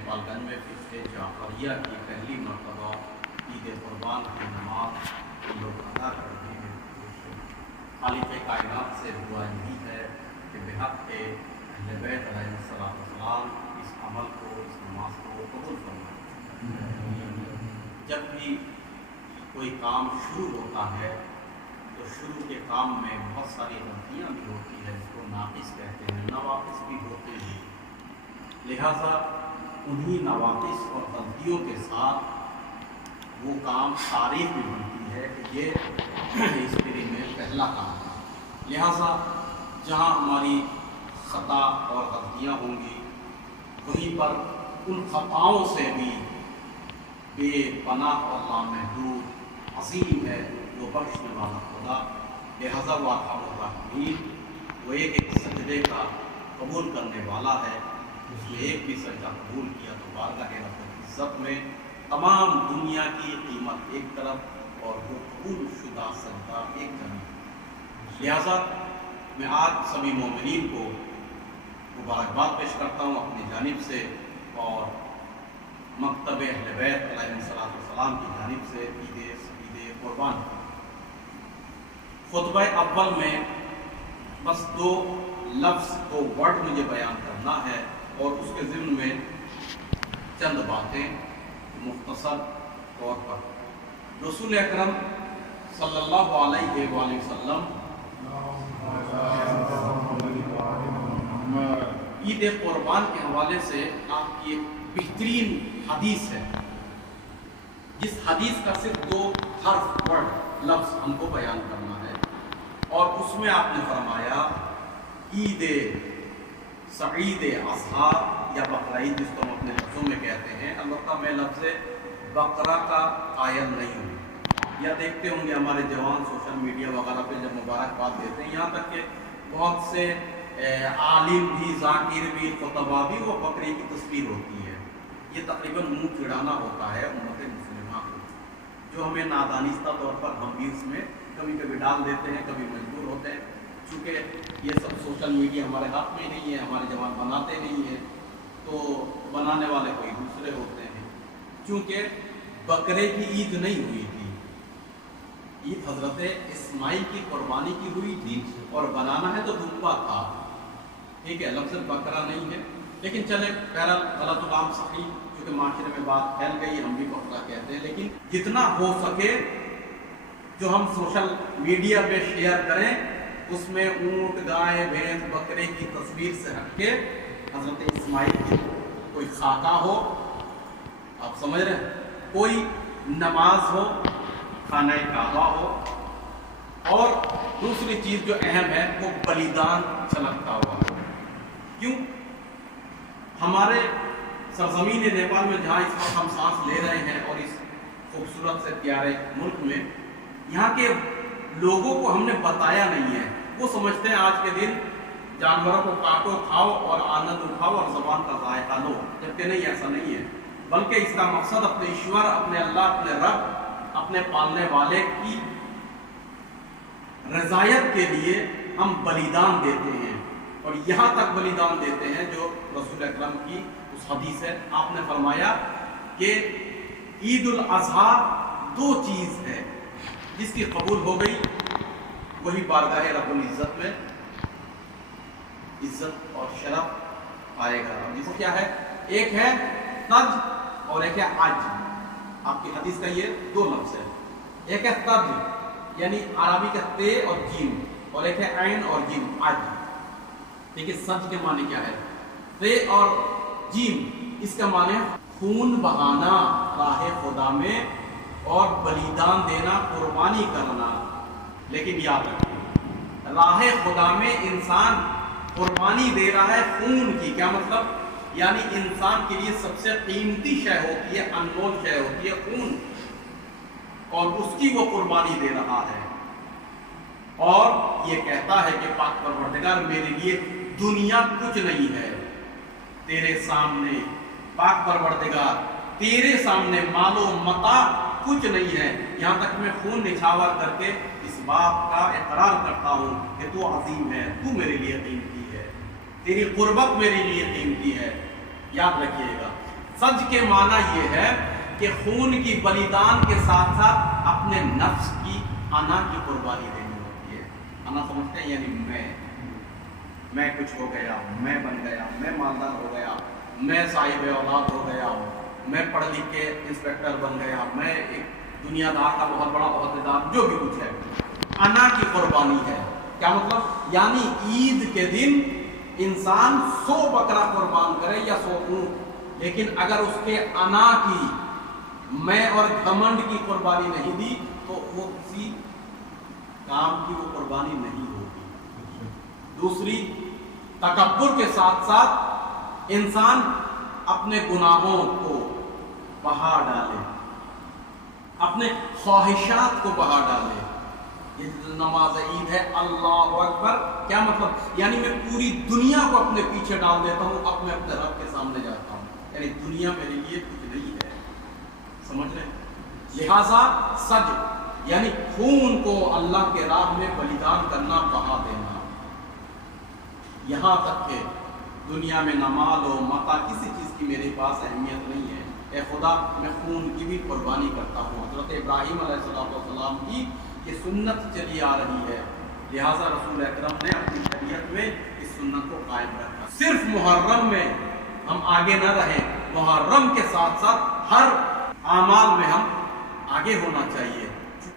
नेपाल गंज में फिर जाफरिया की पहली मरतबा ईद कुर्बान की नमाज लोग अदा करते हैं। खालिक़ कायनात से दुआ यही है कि बेहद के अहले बैत अलैहिस्सलाम इस अमल को, इस नमाज को कबूल फरमाएं। जब भी कोई काम शुरू होता है तो शुरू के काम में बहुत सारी गलतियाँ भी होती है, जिसको नाक़िस कहते हैं, नवाक़िस भी होते हैं। लिहाजा उन्हीं नवाक़िस और गलतियों के साथ वो काम तारीफ़ भी बनती है कि ये हिस्ट्री में पहला काम है। लिहाजा जहाँ हमारी ख़ता और गलतियाँ होंगी वहीं पर उन ख़ताओं से भी बेपनाह और लामहदूद अज़ीम है वो बख्शने वाला खुदा। लिहाजा वो अर्हमुर्राहिमीन, वो एक सजदे का कबूल करने वाला है। उसने एक भी सजदा कबूल किया तो बारगाह रब्बुल इज़्ज़त में तमाम दुनिया की कीमत एक तरफ और वो कबूल शुदा सजदा एक तरफ। लिहाजा मैं आज सभी मोमिनीन को मुबारकबाद पेश करता हूँ अपनी जानिब से और मकतब अहले बैत अलैहिस्सलाम की जानिब से ईद कुर्बान। खुतबा अव्वल में बस दो लफ्ज़, दो वर्ड मुझे बयान करना है और उसके ज़िम्न में चंद बातें मुख्तसर तौर पर। रसूल अकरम सल्लल्लाहु अलैहि वसल्लम ईद कुर्बान के हवाले से आपकी एक बेहतरीन हदीस है, जिस हदीस का सिर्फ दो हर्फ, वर्ड, लफ्ज़ हमको बयान करना है और उसमें आपने फरमाया ईद सईद अज़हा या बकरा ईद, जिसको हम अपने लफ्ज़ों में कहते हैं। अलबत्ता मैं लफ्ज़ बकरा का कायल नहीं हूँ। या देखते होंगे हमारे जवान सोशल मीडिया वगैरह पे जब मुबारकबाद देते हैं, यहाँ तक कि बहुत से आलिम भी, ज़ाकिर भी, खुतबा भी, वो बकरे की तस्वीर होती है। ये तकरीबन मुँह चिढ़ाना होता है उम्मत मुस्लिमा को, जो हमें नादानिस्ता तौर पर हम भी उसमें कभी कभी डाल देते हैं, कभी मजबूर होते हैं। चूँकि ये सब सोशल मीडिया हमारे हाथ में नहीं है, हमारे जवान बनाते नहीं हैं, तो बनाने वाले कोई दूसरे होते हैं। क्योंकि बकरे की ईद नहीं हुई थी, ईद हज़रत इस्माइल की कुर्बानी की हुई थी और बनाना है तो दुम्बा था। ठीक है, लफ्ज़ बकरा नहीं है, लेकिन चले बहरहाल गलत आम सही, क्योंकि माशरे में बात फैल गई, हम भी बकरा कहते हैं। लेकिन जितना हो सके जो हम सोशल मीडिया पे शेयर करें उसमें ऊँट, गाय, भैंस, बकरे की तस्वीर से हटके हज़रत इस्माइल की कोई खाका हो, आप समझ रहे हैं, कोई नमाज हो, खाना काबा हो, और दूसरी चीज़ जो अहम है वो बलिदान छलकता हुआ। क्यों? हमारे सरजमीन नेपाल में जहाँ इस वक्त हम सांस ले रहे हैं और इस खूबसूरत से प्यारे मुल्क में, यहाँ के लोगों को हमने बताया नहीं है। वो समझते हैं आज के दिन जानवरों को काटो, खाओ और आनंद उठाओ और ज़बान का जायका लो, जबकि नहीं, ऐसा नहीं है। बल्कि इसका मकसद अपने ईश्वर, अपने अल्लाह, अपने रब, अपने पालने वाले की रज़ायत के लिए हम बलिदान देते हैं। और यहाँ तक बलिदान देते हैं जो रसूल अकरम की उस हदीस है, आपने फरमाया कि ईद उल अज़हा दो चीज़ है, जिसकी कबूल हो गई वही बारगाह रब्बुल इज़्ज़त में इज़्ज़त और शरफ पाएगा। जिसको क्या है, एक है तज और एक है अज। आपकी हदीस का ये दो लफ्ज़ है, एक है तज यानी अरबी का ते और जीम, और एक है ऐन और जीम, अज। देखिए सच के माने क्या है, ते और जीम, इसका माने खून बहाना राह खुदा में और बलिदान देना, कुर्बानी करना। लेकिन याद रखिए, राह खुदा में इंसान कुर्बानी दे रहा है खून की। क्या मतलब? यानी इंसान के लिए सबसे कीमती शय होती है, अनमोल शय होती है खून, और उसकी वो कुर्बानी दे रहा है। और ये कहता है कि पाक परवरदिगार, मेरे लिए दुनिया कुछ नहीं है तेरे सामने, पाक परवरदिगार तेरे सामने मालो मता कुछ नहीं है। यहाँ तक मैं खून निछावर करके इस बात का इकरार करता हूँ कि तू अजीम है, तू मेरे लिए कीमती है, तेरी कुर्बत मेरे लिए कीमती है। याद रखिएगा, सज के माना ये है कि खून की बलिदान के साथ साथ अपने नफ्स की अना की कुर्बानी देनी होती है। अना समझते हैं यानी मैं कुछ हो गया, मैं बन गया, मैं मालदार हो गया, मैं साहिब औलाद हो गया, मैं पढ़ लिख के इंस्पेक्टर बन गया, मैं एक दुनियादार का बहुत बड़ा ओहदेदार, जो भी कुछ है, अना की कुर्बानी है। क्या मतलब? यानी ईद के दिन इंसान 100 बकरा कुर्बान करे या 100 ऊंट, लेकिन अगर उसके अना की, मैं और घमंड की कुर्बानी नहीं दी तो वो किसी काम की वो कुर्बानी नहीं होगी। दूसरी, तकब्बुर के साथ साथ इंसान अपने गुनाहों को बहा डाले, अपने ख्वाहिशात को बहा डाले। ये नमाज ईद है, अल्लाह अकबर, क्या मतलब? यानी मैं पूरी दुनिया को अपने पीछे डाल देता हूँ, अपने रब के सामने जाता हूँ, यानी दुनिया मेरे लिए कुछ नहीं है। समझ रहे? लिहाजा सज यानी खून को अल्लाह के राह में बलिदान करना, बहा देना। यहाँ तक के दुनिया में न माल हो, माता, किसी चीज़ की मेरे पास अहमियत नहीं है। ए खुदा, मैं खून की भी कुर्बानी करता हूँ। हज़रत इब्राहीम अलैहिस्सलाम की ये सुन्नत चली आ रही है, लिहाजा रसूल अकरम ने अपनी शरीयत में इस सुन्नत को कायम रखा। सिर्फ मुहर्रम में हम आगे न रहें, मुहर्रम के साथ साथ हर आमाल में हम आगे होना चाहिए।